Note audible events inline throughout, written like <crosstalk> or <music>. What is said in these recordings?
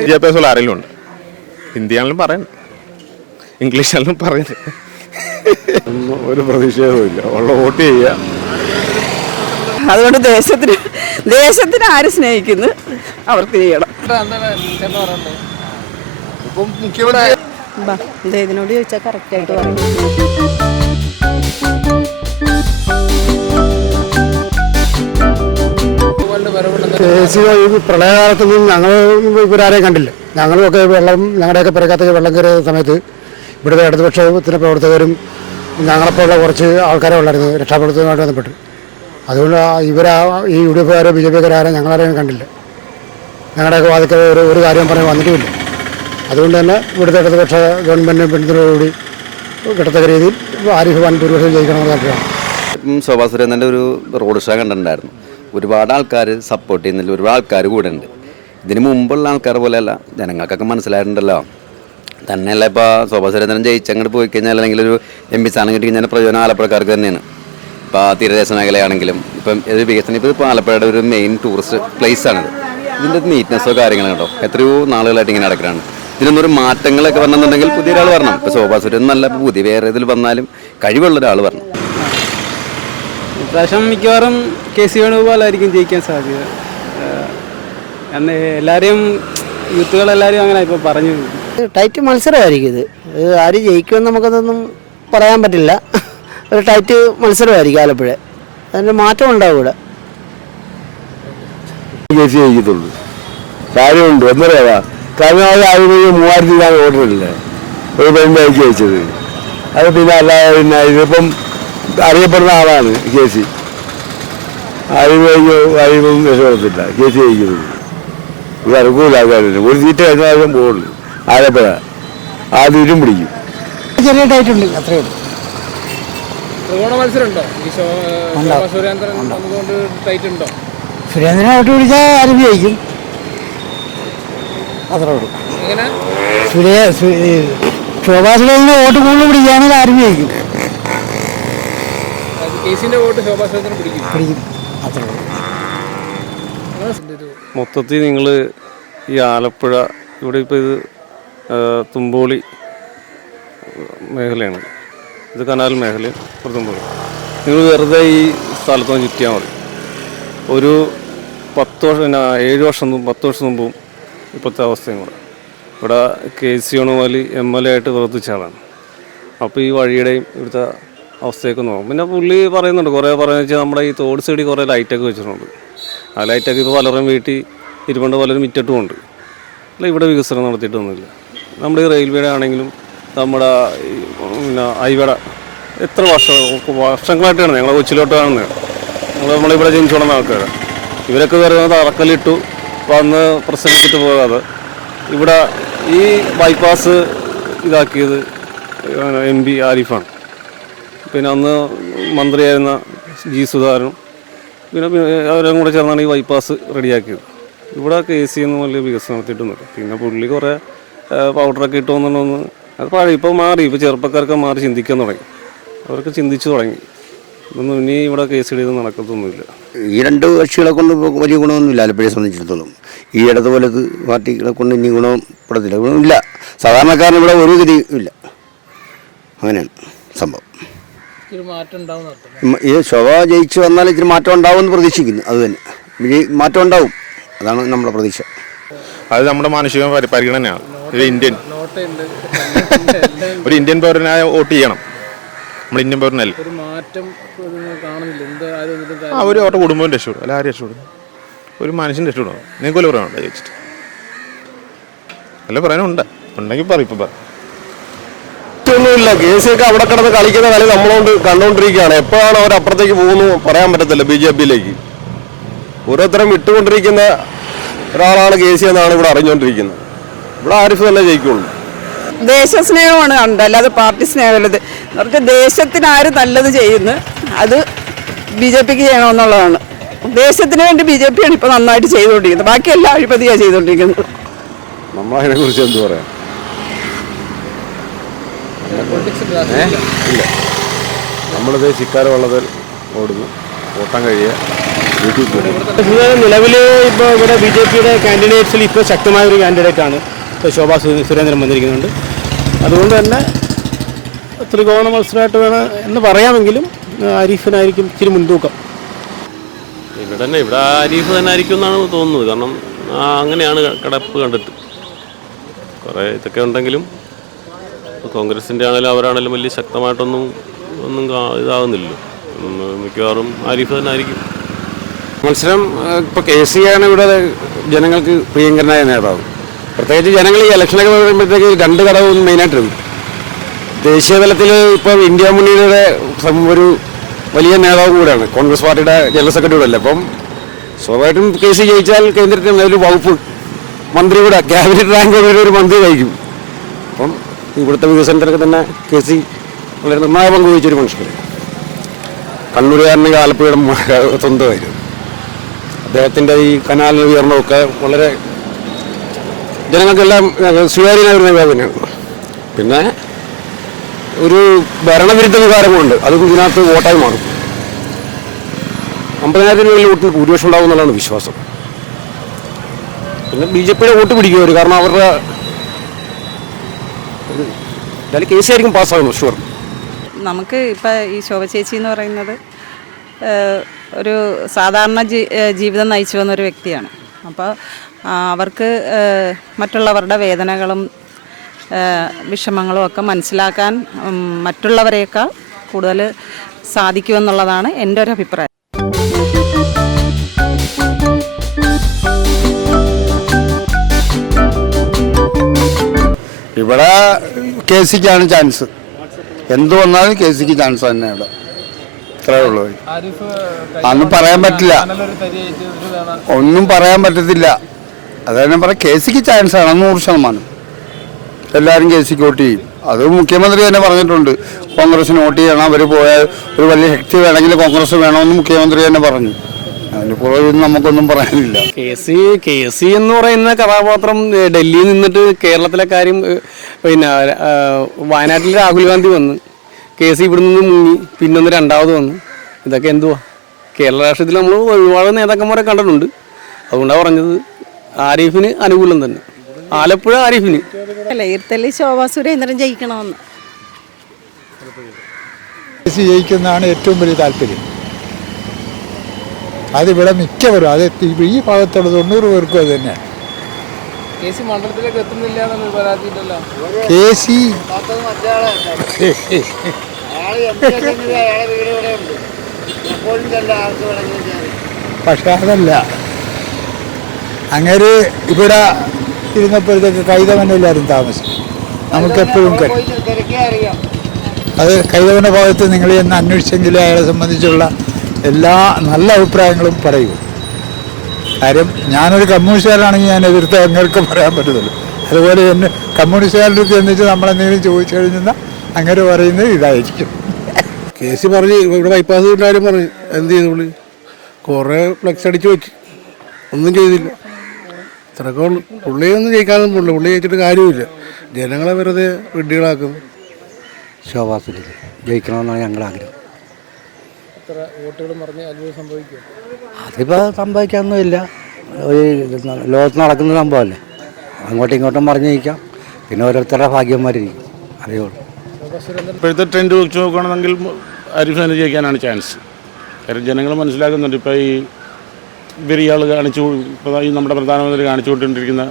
വിദ്യാഭ്യാസമുള്ള ആരെങ്കിലും ഉണ്ട് ഹിന്ദിയാണെങ്കിലും പറയണം. ഇംഗ്ലീഷാണെങ്കിലും പറയണം. ഒന്നും ഒരു പ്രതിഷേധവും ഇല്ല ഉള്ള വോട്ട് ചെയ്യുക അതുകൊണ്ട് ദേശത്തിന് ദേശത്തിന് ആര് സ്നേഹിക്കുന്നു അവർക്ക് ചെയ്യണം. ഇതിനോട് ചോദിച്ചാൽ കറക്റ്റായിട്ട് പറയും. കെ ഈ പ്രളയകാലത്തൊന്നും ഞങ്ങൾ ഇവരാരെയും കണ്ടില്ല. ഞങ്ങളുമൊക്കെ വെള്ളം ഞങ്ങളുടെയൊക്കെ പെരക്കകത്തേക്ക് വെള്ളം കയറിയ സമയത്ത് ഇവിടുത്തെ ഇടതുപക്ഷത്തിന് പ്രവർത്തകരും ഞങ്ങളെപ്പോലുള്ള കുറച്ച് ആൾക്കാരെ ഉള്ളായിരുന്നു രക്ഷാപ്രവർത്തനവുമായിട്ട് ബന്ധപ്പെട്ട്. അതുകൊണ്ട് ഇവരാ ഈ യു ഡി എഫുകാരോ ബി ജെ പിക്കാരോ ഞങ്ങളാരെയും കണ്ടില്ല. ഞങ്ങളുടെയൊക്കെ വാദിക്കൽ ഒരു ഒരു കാര്യം പറഞ്ഞ് വന്നിട്ടുമില്ല. അതുകൊണ്ട് തന്നെ ഇവിടുത്തെ ഇടതുപക്ഷ ഗവൺമെന്റ് പിന്തുണയോടുകൂടി കിട്ടത്തക്ക രീതിയിൽ ആരിഫ് വൻ ഭൂരിപക്ഷം ജയിക്കണമെന്ന് താല്പര്യമാണ് ഉം ശോഭാ സുരേന്ദ്രന്റെ ഒരു റോഡ് ഷോ കണ്ടിട്ടുണ്ടായിരുന്നു. ഒരുപാട് ആൾക്കാർ സപ്പോർട്ട് ചെയ്യുന്നില്ല ഒരുപാട് ആൾക്കാർ കൂടെ ഉണ്ട് ഇതിന് മുമ്പുള്ള ആൾക്കാർ പോലെയല്ല ജനങ്ങൾക്കൊക്കെ മനസ്സിലായിട്ടുണ്ടല്ലോ. തന്നെയല്ല ഇപ്പോൾ ശോഭാ സുരേന്ദ്രൻ ജയിച്ച് അങ്ങോട്ട് പോയി കഴിഞ്ഞാൽ അല്ലെങ്കിൽ ഒരു എം പി സ്ഥാനം കിട്ടി കഴിഞ്ഞാൽ പ്രയോജനം ആലപ്പുഴക്കാർക്ക് തന്നെയാണ്. ഇപ്പോൾ തീരദേശ മേഖലയാണെങ്കിലും ഇപ്പം ഇത് വികസനം ഇപ്പോൾ ഇപ്പോൾ ആലപ്പുഴയുടെ ഒരു മെയിൻ ടൂറിസ്റ്റ് പ്ലേസ് ആണിത്. ഇതിന്റെ നീറ്റ്നെസ്സോ കാര്യങ്ങളോ കേട്ടോ എത്രയോ നാളുകളായിട്ട് ഇങ്ങനെ നടക്കുകയാണ് ഇതിനൊന്നൊരു മാറ്റങ്ങളൊക്കെ വരണമെന്നുണ്ടെങ്കിൽ പുതിയ ഒരാൾ വരണം. ഇപ്പോൾ ശോഭാ സുരേന്ദ്രൻ നല്ല പുതിയ വേറെ ഇതിൽ വന്നാലും കഴിവുള്ള ഒരാൾ വരണം. ഇപ്രാവശ്യം മിക്കവാറും കെ സി വേണുഗോപാലായിരിക്കും ജയിക്കാൻ സാധ്യത. അന്ന് എന്ന് എല്ലാവരെയും യൂത്തുകളെല്ലാവരും അങ്ങനെ ഇപ്പോൾ പറഞ്ഞു. ടൈറ്റ് മത്സരമായിരിക്കും ഇത്. ഇത് ആര് ജയിക്കുമെന്ന് നമുക്കതൊന്നും പറയാൻ പറ്റില്ല. ഒരു ടൈറ്റ് മത്സരമായിരിക്കും ആലപ്പുഴ. അതിന്റെ മാറ്റം ഉണ്ടാവും ഇവിടെ. കെ സി ജയിക്കത്തുള്ളൂ. കാര്യമുണ്ട്. ഒന്നരവാ കാരണം അത് ആയിരുന്നു മൂവായിരത്തി ഞാൻ വോട്ടിട്ടില്ലേ ഒരു പെണ്ണായിരിക്കും ജയിച്ചത് അത് പിന്നെ അല്ലാതെ പിന്നെ ഇതിപ്പം അറിയപ്പെടുന്ന ആളാണ് കെ സി ആരും ആരും രക്ഷപ്പെടത്തില്ല. കെ സി ജയിക്കുന്നത് ഇത് അനുകൂല ആൾക്കാരില്ല ഒരു സീറ്റ് കഴിഞ്ഞാലും പോകുള്ളൂ ആലപ്പുഴ ആദ്യം ഇരും പിടിക്കും. ചെറിയ ടൈറ്റ് ഉണ്ട് അത്രയേ ഉള്ളൂ ത്രികോണ ഈ ശോ- ശോഭാ സുരേന്ദ്രൻ ടൈറ്റ് ഉണ്ടോ? സുരേന്ദ്രനെ വോട്ട് പിടിച്ചാൽ ആരും ജയിക്കും. അത്രേ ഉള്ളൂ. എങ്ങനെ? സുരേ ശോഭാ സുരേന്ദ്രനെ വോട്ട് കൂടുതൽ പിടിക്കുകയാണെങ്കിൽ ആരും ജയിക്കും. കേസിന്റെ വോട്ട് ശോഭാ സുരേന്ദ്രൻ പിടിക്കും. പിടിക്കും. അത്രേ ഉള്ളൂ. മൊത്തത്തിൽ നിങ്ങൾ ഈ ആലപ്പുഴ ഇവിടെ ഇപ്പോൾ ഇത് തുമ്പോളി മേഖലയാണ്. ഇത് കനാൽ മേഖല തുമ്പോളി. നിങ്ങൾ വെറുതെ ഈ സ്ഥലത്തൊന്ന് ചുറ്റിയാൽ മതി. ഒരു പത്ത് വർഷം പിന്നെ ഏഴ് വർഷം മുമ്പ് പത്ത് വർഷം മുമ്പും ഇപ്പോഴത്തെ അവസ്ഥയും കൂടെ. ഇവിടെ കെ സി വേണുമാലി എം എൽ എ ആയിട്ട് പ്രവർത്തിച്ച ആളാണ്. അപ്പോൾ ഈ വഴിയുടെയും ഇവിടുത്തെ അവസ്ഥയൊക്കെ നോക്കും. പിന്നെ പുള്ളി പറയുന്നുണ്ട് കുറേ പറയുന്നത് വെച്ചാൽ നമ്മുടെ ഈ തോട് സൈഡിൽ കുറേ ലൈറ്റൊക്കെ വെച്ചിട്ടുണ്ട്. ആ ലൈറ്റൊക്കെ ഇപ്പോൾ പലരും വീട്ടിൽ ഇരുപണ്ട് പലരും മിറ്റട്ടുമുണ്ട് അല്ല ഇവിടെ വികസനം നടത്തിയിട്ടൊന്നുമില്ല നമ്മുടെ ഈ റെയിൽവേയുടെ ആണെങ്കിലും നമ്മുടെ പിന്നെ ഹൈവേയുടെ എത്ര വർഷം വർഷങ്ങളായിട്ടാണ് ഞങ്ങളെ കൊച്ചിലോട്ട് കാണുന്നത്. ഞങ്ങൾ നമ്മളിവിടെ ജനിച്ചു വളർന്ന ആൾക്കാരാണ് ഇവരൊക്കെ വരുന്നത് അറക്കലിട്ടു വന്ന് പ്രസംഗിച്ചിട്ട് പോകാതെ ഇവിടെ ഈ ബൈപ്പാസ് ഇതാക്കിയത് എം പി ആരിഫാണ്. പിന്നെ അന്ന് മന്ത്രിയായിരുന്ന ജി സുധാകരനും പിന്നെ അവരും കൂടെ ചേർന്നാണ് ഈ ബൈപ്പാസ് റെഡിയാക്കിയത്. ഇവിടെ കെ സി ഒന്നും വലിയ വികസനം നടത്തിയിട്ടൊന്നുമില്ല പിന്നെ പുള്ളി കുറേ പൗഡറൊക്കെ ഇട്ട് വന്നിട്ടൊന്ന് അത് പഴയ ഇപ്പോൾ മാറി. ഇപ്പോൾ ചെറുപ്പക്കാർക്ക് മാറി ചിന്തിക്കാൻ തുടങ്ങി. അവർക്ക് ചിന്തിച്ചു തുടങ്ങി. ഇതൊന്നും ഇനി ഇവിടെ കെ സി ഡി നടക്കത്തൊന്നുമില്ല. ഈ രണ്ട് കക്ഷികളെ കൊണ്ട് വലിയ ഗുണമൊന്നുമില്ല ആലപ്പുഴയെ സംബന്ധിച്ചിടത്തോളം. ഈ ഇടത് പോലത്ത് പാർട്ടികളെ കൊണ്ട് ഇനി ഗുണപ്പെടത്തില്ല. ഗുണമില്ല. സാധാരണക്കാരൻ ഇവിടെ ഒരു ഗതി ഇല്ല. അങ്ങനെയാണ് സംഭവം. ഈ ശോഭ ജയിച്ചു വന്നാൽ ഇച്ചിരി മാറ്റം ഉണ്ടാവുമെന്ന് പ്രതീക്ഷിക്കുന്നു അത് തന്നെ. വിജയി- മാറ്റം ഉണ്ടാവും അതാണ് നമ്മുടെ പ്രതീക്ഷ. അത് നമ്മുടെ മാനുഷിക പരി- പരിഗണനയാണ് ഒരു ഇന്ത്യൻ. <laughs> ഒരു ഇന്ത്യൻ പൗരനായ വോട്ട് ചെയ്യണം. നമ്മൾ ഇന്ത്യൻ പൗരനല്ലേ? ഒരു മാറ്റം കാണുന്നില്ല. എന്ത് ആ ഒരു ഓട്ട കുടുംബം രക്ഷപ്പെടും അല്ല ആരും രക്ഷപ്പെടും ഒരു മനുഷ്യൻ രക്ഷപ്പെടും നിങ്ങൾക്ക് വല്ല പറയാനുണ്ടോ? ചോദിച്ചിട്ട് അല്ല പറയാനുണ്ട്. ഉണ്ടെങ്കിൽ പറയും ഇപ്പം പറ. ഒന്നുമില്ല കെ സി ഒക്കെ അവിടെ കിടന്ന് കളിക്കുന്ന കളി നമ്മളോണ്ട് കണ്ടുകൊണ്ടിരിക്കുകയാണ് എപ്പോഴാണ് അവർ അപ്പുറത്തേക്ക് പോകുന്നു പറയാൻ പറ്റത്തില്ല ബി ജെ പിയിലേക്ക്. ഓരോരുത്തരും വിട്ടുകൊണ്ടിരിക്കുന്ന ഒരാളാണ് കെ സി എന്നാണ് ഇവിടെ അറിഞ്ഞുകൊണ്ടിരിക്കുന്നത് ഇവിടെ ആരിഫ് തന്നെ ജയിക്കുള്ളൂ. ദേശസ്നേഹമാണ് കണ്ടത് അല്ലാതെ പാർട്ടി സ്നേഹമല്ലത്. അവർക്ക് ദേശത്തിന് ആര് നല്ലത് ചെയ്യുന്നു അത് ബി ജെ പിക്ക് ചെയ്യണമെന്നുള്ളതാണ്. ദേശത്തിന് വേണ്ടി ബി ജെ പിയാണ് ഇപ്പോൾ നന്നായിട്ട് ചെയ്തുകൊണ്ടിരിക്കുന്നത്. ബാക്കിയെല്ലാം അഴിമതിയാണ് ചെയ്തുകൊണ്ടിരിക്കുന്നത്. നമ്മളതിനെ കുറിച്ച് എന്ത് പറയാം? ഏ? ഇല്ല. നമ്മളിത് ചിക്കാര വള്ളത്തിൽ ഓടുന്നു. ഓട്ടം കഴിയുക. നിലവിൽ ഇപ്പോൾ ഇവിടെ ബി ജെ പിയുടെ കാൻഡിഡേറ്റ്സിൽ ഇപ്പോൾ ശക്തമായ ഒരു കാൻഡിഡേറ്റാണ് ഇപ്പോൾ ശോഭാ സുരേന്ദ്രൻ വന്നിരിക്കുന്നുണ്ട്. അതുകൊണ്ട് തന്നെ ത്രികോണ മത്സരമായിട്ട് വേണം എന്ന് പറയാമെങ്കിലും അരീഫിനായിരിക്കും ആരിഫിനായിരിക്കും ഇച്ചിരി മുൻതൂക്കം. ഇവിടെ തന്നെ ഇവിടെ ആരീഫ് തന്നെ ആയിരിക്കും എന്നാണ് തോന്നുന്നത്. കാരണം അങ്ങനെയാണ് കിടപ്പ് കണ്ടിട്ട്. കുറേ ഇതൊക്കെ ഉണ്ടെങ്കിലും കോൺഗ്രസിന്റെ ആണെങ്കിലും അവരാണെങ്കിലും വലിയ ശക്തമായിട്ടൊന്നും ഒന്നും ഇതാകുന്നില്ലല്ലോ മിക്കവാറും ആരിഫ് തന്നെ ആയിരിക്കും. മത്സരം ഇപ്പോൾ കെ സി ആണ് ഇവിടെ ജനങ്ങൾക്ക് പ്രിയങ്കരനായ നേതാവ്. പ്രത്യേകിച്ച് ജനങ്ങൾ ഈ ഇലക്ഷനൊക്കെ വരുമ്പോഴത്തേക്ക് രണ്ട് ഘടകവും മെയിനായിട്ടുണ്ട് ദേശീയ തലത്തിൽ ഇപ്പോൾ ഇന്ത്യ മുന്നണിയുടെ ഒരു വലിയ നേതാവ് കൂടെയാണ്. കോൺഗ്രസ് പാർട്ടിയുടെ ജനറൽ സെക്രട്ടറി കൂടെ അല്ലേ അപ്പം സ്വാഭാവികമായിട്ടും കെ സി ജയിച്ചാൽ കേന്ദ്രത്തിൽ ഒരു വകുപ്പ് മന്ത്രി കൂടെ ക്യാബിനറ്റ് റാങ്ക് ഒരു മന്ത്രി വഹിക്കും അപ്പം ഇവിടുത്തെ വികസനത്തിനൊക്കെ തന്നെ കെ സി വളരെ നിർണായക പങ്ക് വഹിച്ചൊരു മനുഷ്യനാണ് കണ്ണൂരുകാരനെങ്കിൽ ആലപ്പുഴയുടെ സ്വന്തമായിരുന്നു. അദ്ദേഹത്തിന്റെ ഈ കനാൽ നവീകരണമൊക്കെ വളരെ ജനങ്ങൾക്കെല്ലാം സ്വീകാര്യനായ ഒരു നേതാവ് തന്നെയാണ്. പിന്നെ ഒരു ഭരണവിരുദ്ധ വികാരമുണ്ട് അതും ഇതിനകത്ത് വോട്ടായി മാറും. അമ്പതിനായിരത്തിന് വലിയ വോട്ടിന് ഭൂരിപക്ഷം ഉണ്ടാവും എന്നുള്ളതാണ് വിശ്വാസം. പിന്നെ ബി ജെ പിയുടെ വോട്ട് അവർ കാരണം അവരുടെ എന്തായാലും കേസ് ആയിരിക്കും പാസ്സാകുന്നു ഷുവർ നമുക്ക് ഇപ്പം ഈ ശോഭ ചേച്ചി എന്ന് പറയുന്നത് ഒരു സാധാരണ ജീവിതം നയിച്ചു വന്ന ഒരു വ്യക്തിയാണ്. അപ്പോൾ അവർക്ക് മറ്റുള്ളവരുടെ വേദനകളും വിഷമങ്ങളും ഒക്കെ മനസ്സിലാക്കാൻ മറ്റുള്ളവരെയൊക്കെ മറ്റുള്ളവരെക്കാൾ കൂടുതൽ സാധിക്കുമെന്നുള്ളതാണ് എന്റെ ഒരു അഭിപ്രായം. ഇവിടെ കെ സിക്കാണ് ചാൻസ്. എന്ത് വന്നാലും കെ സിക്ക് ചാൻസ് തന്നെയാണ് ഇത്രേ ഉള്ളൂ. അന്ന് അതൊന്നും പറയാൻ പറ്റില്ല. ഒന്നും പറയാൻ പറ്റത്തില്ല. അതാണ് പറയാം. കെ സിക്ക് ചാൻസ് ആണ്. നൂറ് ശതമാനം. എല്ലാവരും കെ സിക്ക് വോട്ട് ചെയ്യും. അത് മുഖ്യമന്ത്രി തന്നെ പറഞ്ഞിട്ടുണ്ട്. കോൺഗ്രസിന് വോട്ട് ചെയ്യണം. അവർ പോയാൽ ഒരു വലിയ ശക്തി വേണമെങ്കിൽ കോൺഗ്രസ് വേണമെന്ന് മുഖ്യമന്ത്രി തന്നെ പറഞ്ഞു. അതിന് നമുക്കൊന്നും പറയാനില്ല. കെ സി കെ സി എന്ന് പറയുന്ന കഥാപാത്രം ഡൽഹിയിൽ നിന്നിട്ട് കേരളത്തിലെ കാര്യം പിന്നെ വയനാട്ടിൽ രാഹുൽ ഗാന്ധി വന്ന്. കെ സി ഇവിടെ നിന്ന് മുങ്ങി പിന്നൊന്ന് രണ്ടാമത് വന്നു. ഇതൊക്കെ എന്തുവാ? കേരള രാഷ്ട്രീയത്തിൽ നമ്മൾ ഒരുപാട് നേതാക്കന്മാരെ കണ്ടിട്ടുണ്ട്. അതുകൊണ്ടാണ് പറഞ്ഞത്. ആരിഫിന് അനുകൂലം തന്നെ. ആലപ്പുഴ ആരിഫിന്. വിലയിരുത്തൽ ശോഭാ സുരേന്ദ്രൻ ജയിക്കണമെന്ന്. ജയിക്കുന്നതാണ് ഏറ്റവും വലിയ താല്പര്യം. അതിവിടെ മിക്കവരും അത് ഈ ഭാഗത്തുള്ള തൊണ്ണൂറ് പേർക്കും അത് തന്നെയാണ് കെ സി പക്ഷെ അതല്ല. അങ്ങനെ ഇവിടെ ഇരുന്നപ്പോഴത്തേക്ക് കൈതവനില്ലായിരുന്നു താമസം നമുക്കെപ്പോഴും അത് കൈതവന ഭാഗത്ത് നിങ്ങൾ എന്ന് അന്വേഷിച്ചെങ്കിൽ അയാളെ സംബന്ധിച്ചുള്ള എല്ലാ നല്ല അഭിപ്രായങ്ങളും പറയൂ. കാര്യം ഞാനൊരു കമ്മ്യൂണിസ്റ്റുകാരാണെങ്കിൽ ഞാൻ എതിർത്ത് അങ്ങേർക്ക് പറയാൻ പറ്റത്തുള്ളൂ അതുപോലെ തന്നെ കമ്മ്യൂണിസ്റ്റുകാരുടെ അടുത്ത് എന്നിട്ട് നമ്മളെന്തെങ്കിലും ചോദിച്ചു കഴിഞ്ഞാൽ അങ്ങനെ പറയുന്നത് ഇതായിരിക്കും. കെ സി പറഞ്ഞ് ഇവിടെ ബൈപ്പാസ് കാര്യം പറഞ്ഞു എന്ത് ചെയ്തു പുള്ളി? കുറേ ഫ്ലെക്സ് അടിച്ച് വെച്ച് ഒന്നും ചെയ്തില്ല. ഇത്രയൊക്കെ ഉള്ളു. പുള്ളിയൊന്നും ജയിക്കാനൊന്നും പുള്ളി പുള്ളി ജയിച്ചിട്ട് കാര്യമില്ല. ജനങ്ങളെ വെറുതെ വിഡ്ഢികളാക്കുന്നു. ശോഭാസുരേന്ദ്രൻ ജയിക്കണമെന്നാണ് ഞങ്ങളുടെ ആഗ്രഹം ഇത്ര വോട്ടുകൾ മറിഞ്ഞ് അത്ഭുതം സംഭവിക്കും? അതിപ്പോൾ സംഭവിക്കാനൊന്നുമില്ല. ഒരു ലോകത്ത് നടക്കുന്ന സംഭവമല്ലേ? അങ്ങോട്ടും ഇങ്ങോട്ടും പറഞ്ഞു നിൽക്കാം. പിന്നെ ഓരോരുത്തരുടെ ഭാഗ്യന്മാരിരിക്കും. അറിയുള്ളൂ ഇപ്പോഴത്തെ ട്രെൻഡ് വെച്ച് നോക്കുകയാണെങ്കിൽ ആരിഫ് തന്നെ ജയിക്കാനാണ് ചാൻസ് കാര്യം ജനങ്ങൾ മനസ്സിലാക്കുന്നുണ്ട്. ഇപ്പോൾ ഈ ഇവർ ഇയാൾ കാണിച്ചു ഇപ്പോൾ ഈ നമ്മുടെ പ്രധാനമന്ത്രി കാണിച്ചുകൊണ്ടിരിക്കുന്ന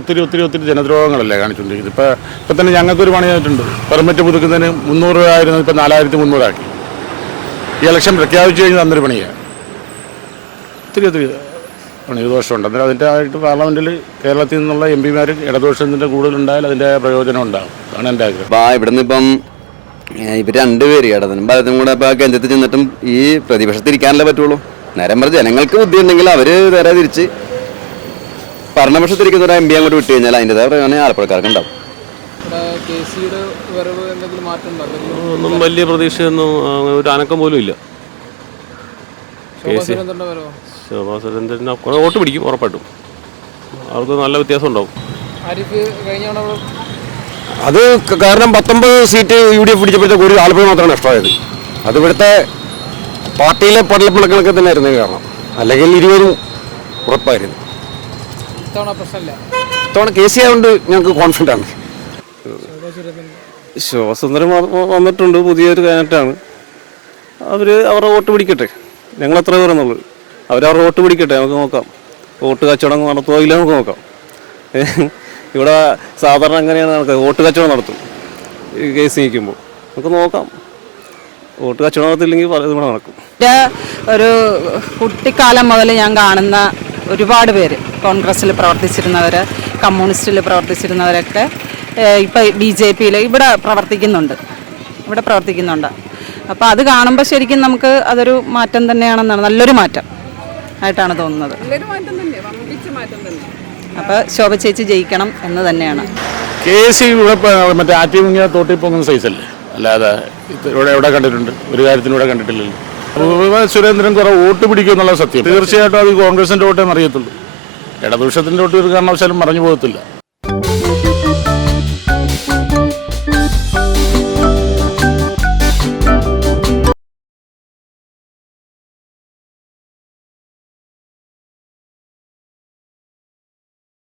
ഒത്തിരി ഒത്തിരി ഒത്തിരി ജനദ്രോഹങ്ങളല്ലേ കാണിച്ചുകൊണ്ടിരിക്കുന്നത്. ഇപ്പോൾ ഇപ്പം തന്നെ ഞങ്ങൾക്കൊരു പണി ചെയ്തിട്ടുണ്ട് പെർമിറ്റ് പുതുക്കുന്നതിന് മുന്നൂറ് രൂപ ആയിരുന്നു ഇപ്പം നാലായിരത്തി മുന്നൂറാക്കി. ഈ ഇലക്ഷൻ പ്രഖ്യാപിച്ചു കഴിഞ്ഞാൽ അന്നൊരു പണിയാണ് ഒത്തിരി ഒത്തിരി പണി ദോഷമുണ്ട് അന്നേരം അതിന്റെ ആയിട്ട് പാർലമെന്റിൽ കേരളത്തിൽ നിന്നുള്ള എം പിമാർ ഇടദോഷത്തിന്റെ കൂടുതലുണ്ടായാൽ അതിന്റെ പ്രയോജനം ഉണ്ടാകും. അതാണ് എന്റെ ആഗ്രഹം. അപ്പോൾ ഇവിടുന്ന് ഇപ്പം ഇവർ രണ്ടുപേര് ഇടതിനും ഭാരതം കൂടെ ഇപ്പോൾ കേന്ദ്രത്തിൽ ചെന്നിട്ടും ഈ പ്രതിപക്ഷത്തിരിക്കാനല്ലേ പറ്റുള്ളൂ. നേരം പറഞ്ഞ് ജനങ്ങൾക്ക് ബുദ്ധി ഉണ്ടെങ്കിൽ അവർ നേരെ തിരിച്ച് ഭരണപക്ഷത്തിരിക്കുന്ന ഒരു എം പി അങ്ങോട്ട് വിട്ടു കഴിഞ്ഞാൽ അതിന്റെതായ പ്രയോജനം ആലപ്പുഴക്കാർക്ക് ഉണ്ടാവും. ഇവിടെ കെ സിയുടെ വരവ് എന്തെങ്കിലും മാറ്റം ഉണ്ടോ? ഒന്നും വലിയ പ്രതീക്ഷയൊന്നും അങ്ങനെ ഒരു അനക്കം പോലും ഇല്ല. ശോഭാ സുരേന്ദ്രന്റെ വരവോ? ശോഭാ സുരേന്ദ്രൻ കുറെ വോട്ട് പിടിക്കും ഉറപ്പായിട്ടും. അവർക്ക് നല്ല വ്യത്യാസം ഉണ്ടാവും. ആരിഫ് കഴിഞ്ഞ തവണ ഇവിടെ അത് ക- കാരണം പത്തൊമ്പത് സീറ്റ് യു ഡി എഫ് പിടിച്ചപ്പോഴത്തേക്ക് ഒരു ആലപ്പുഴ മാത്രമാണ് നഷ്ടമായത്. അത് ഇവിടുത്തെ പാർട്ടിയിലെ പടലപ്പിണക്കണക്കെ തന്നെ ആയിരുന്നു കാരണം. അല്ലെങ്കിൽ ഇരുവരും ഉറപ്പായിരുന്നു. ഇത്തവണ പ്രശ്നമില്ല. ഇത്തവണ കെ സി ആയതുകൊണ്ട് ഞങ്ങൾക്ക് കോൺഫിഡന്റ് ആണ്. ശോഭസുന്ദരം വന്നിട്ടുണ്ട് പുതിയൊരു കാനറ്റാണ്. അവർ അവരുടെ വോട്ട് പിടിക്കട്ടെ. ഞങ്ങൾ എത്ര പേരെന്നുള്ളത് അവരവരുടെ വോട്ട് പിടിക്കട്ടെ നമുക്ക് നോക്കാം. വോട്ട് കച്ചവടം നടത്തുമോ ഇല്ല നമുക്ക് നോക്കാം. ഇവിടെ സാധാരണ അങ്ങനെയാണ് നടക്കുക വോട്ട് കച്ചവടം നടത്തും. ഈ കേസ് നീക്കുമ്പോൾ. നമുക്ക് നോക്കാം. വോട്ട് കച്ചവടം നടത്തില്ലെങ്കിൽ പലതും നടക്കും. ഒരു കുട്ടിക്കാലം മുതൽ ഞാൻ കാണുന്ന ഒരുപാട് പേര്. കോൺഗ്രസ്സിൽ പ്രവർത്തിച്ചിരുന്നവർ കമ്മ്യൂണിസ്റ്റിൽ പ്രവർത്തിച്ചിരുന്നവരൊക്കെ ഇപ്പം ബി ജെ പിയിൽ ഇവിടെ പ്രവർത്തിക്കുന്നുണ്ട്. ഇവിടെ പ്രവർത്തിക്കുന്നുണ്ട്. അപ്പോൾ അത് കാണുമ്പോൾ ശരിക്കും നമുക്ക് അതൊരു മാറ്റം തന്നെയാണെന്നാണ് നല്ലൊരു മാറ്റം ആയിട്ടാണ് തോന്നുന്നത്. അപ്പോൾ ശോഭ ചേച്ചി ജയിക്കണം എന്ന് തന്നെയാണ്. കെ സി ഇവിടെ മറ്റേ ആറ്റി മുങ്ങിയ തോട്ടി പൊങ്ങുന്ന സൈസല്ലേ അല്ലാതെ ഇവിടെ എവിടെ കണ്ടിട്ടുണ്ട്? ഒരു കാര്യത്തിനും ഇവിടെ കണ്ടിട്ടില്ലല്ലോ. സുരേന്ദ്രൻ കുറെ വോട്ട് പിടിക്കും എന്നുള്ള സത്യം. തീർച്ചയായിട്ടും അത് കോൺഗ്രസിന്റെ വോട്ടേ അറിയത്തുള്ളൂ ഇടതുപക്ഷത്തിന്റെ വോട്ട് ഒരു കാരണവശാലും മറഞ്ഞു പോകത്തില്ല.